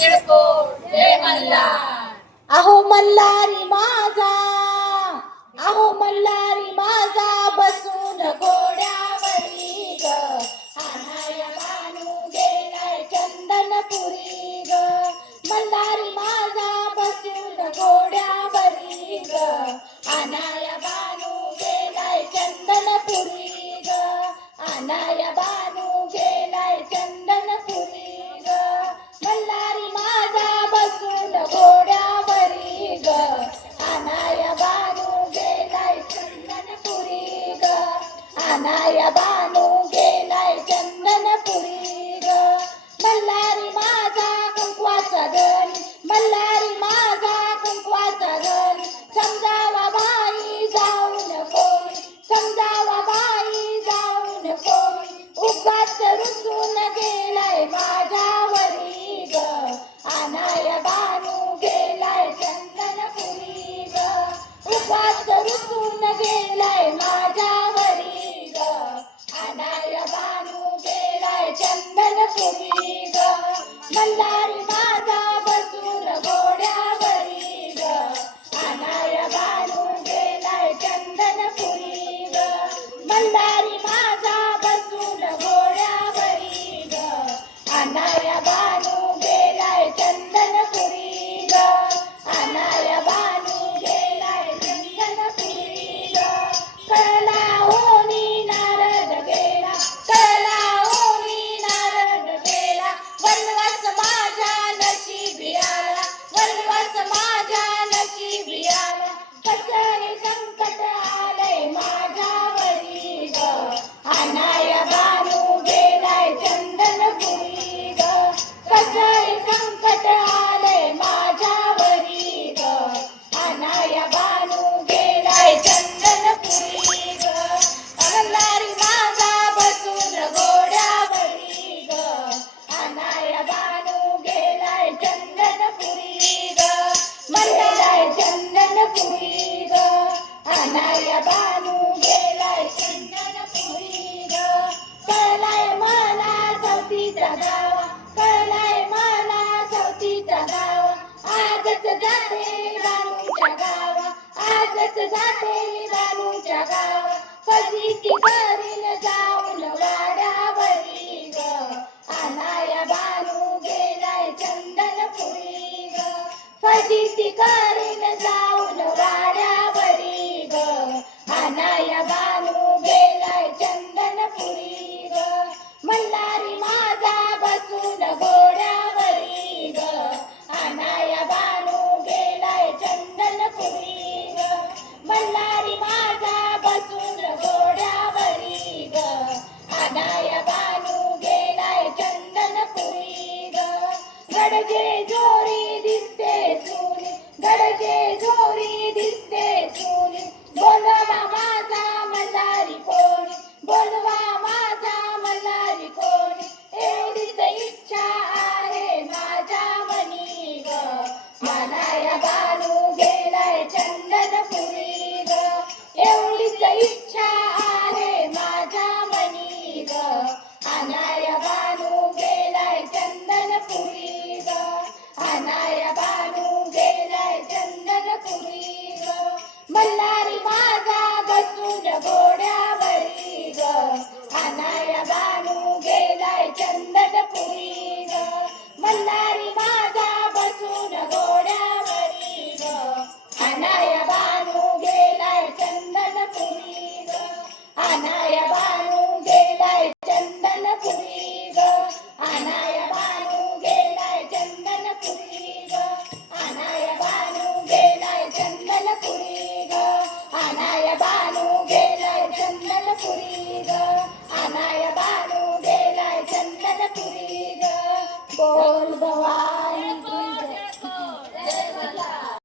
जय मल्हार. अहो मल्हारी माझा, अहो मल्हारी माझा बसून घोड्यावरी ग, आणाया बानू गेलाय चंदनपुरी ग. मल्हारी माझा बसून घोड्यावरी ग, आणाया बानू गेलाय चंदनपुरी ग, आणाया बानू गेलाय चंदनपुरी ग. मल्हारी माझा बसून घोड्यावरी ग, आणाया बानू गेलाय चंदनपुरी ग, आणाया बानू गेलाय चंदनपुरी ग. मल्हारी माझा कुंकवाचा धनी, मल्हारी माझा कुंकवाचा धनी, समजावा बाई जाऊन कोणी, समजावा बाई जाऊन कोणी, उगाच रुसून गेलाय माझ्यावरी ग, आणाया बानू गेलाय चंदनपुरी ग, उगाच रुसून गेलाय माझ्यावरी ग, आणाया बानू गेलाय चंदनपुरी ग. मल्हारी माझा बसून घोड्यावरी ग, आणाया बानू गेलाय चंदनपुरी ग. मल्हारी माझा बसून घोड्यावरी ग, आणाया बानू गेलाय चंदनपुरी ग, आणाया बानू गेलाय चंदनपुरी ग. कळला होनी नारद गेला, कळला होनी नारद गेला, वनवास माझ्या नशिबी आला, वनवास माझ्या नशिबी आला. कसले संकट आलंय माझ्यावरी ग, आणाया बानू गेलाय चंदनपुरी ग. कसले संकट आलंय माझ्यावरी ग, आणाया बानू गेलाय चंदनपुरी ग. मल्हारी माझा बसून घोड्यावरी ग, आणाया बानू गेलाय चंदनपुरी ग, मल्हारी चंदनपुरी ग, आणाया बानू गेलाय चंदनपुरी ग. कळलाय मला चौथीचा गावा, कळलाय मला चौथीचा गावा, आजच जाते बानूच्या गावा, आजच जाते बानूच्या गावा. फजिती करीन जाऊन वाड्यावरी ग, आणाया बानू गेलाय चंदनपुरी ग, फजिती करीन जाऊन वाड्यावरी ग, आणाया बानू गेलाय चंदनपुरी ग. मल्हारी माझा बसून घोड्यावरी ग, आणाया बानू गेलाय चंदनपुरी ग. मल्हारी माझा बसून घोड्यावरी ग, आणाया बानू गेलाय चंदनपुरी ग. गडजे जोरी दिसते चुली, गडजे जोरी दिसते चुली, बोलवा माझा मल्हारी कोणी, बोलवा माझा मल्हारी कोणी, एवढीच इच्छा आहे माझ्या मनी ग, आणाया बानू गेलाय चंदनपुरी ग. एवढीच इच्छा आहे माझ्या मनी ग, आणाया बानू गेलाय चंदनपुरी ग, आणाया बानू गेलाय चंदनपुरी ग. मल्हारी माझा बसून घोड्यावरी ग, आणाया बानू गेलाय चंदनपुरी ग. मल्हारी माझा बसून घोड्यावरी ग, आणाया बानू गेलाय चंदनपुरी ग, आणाया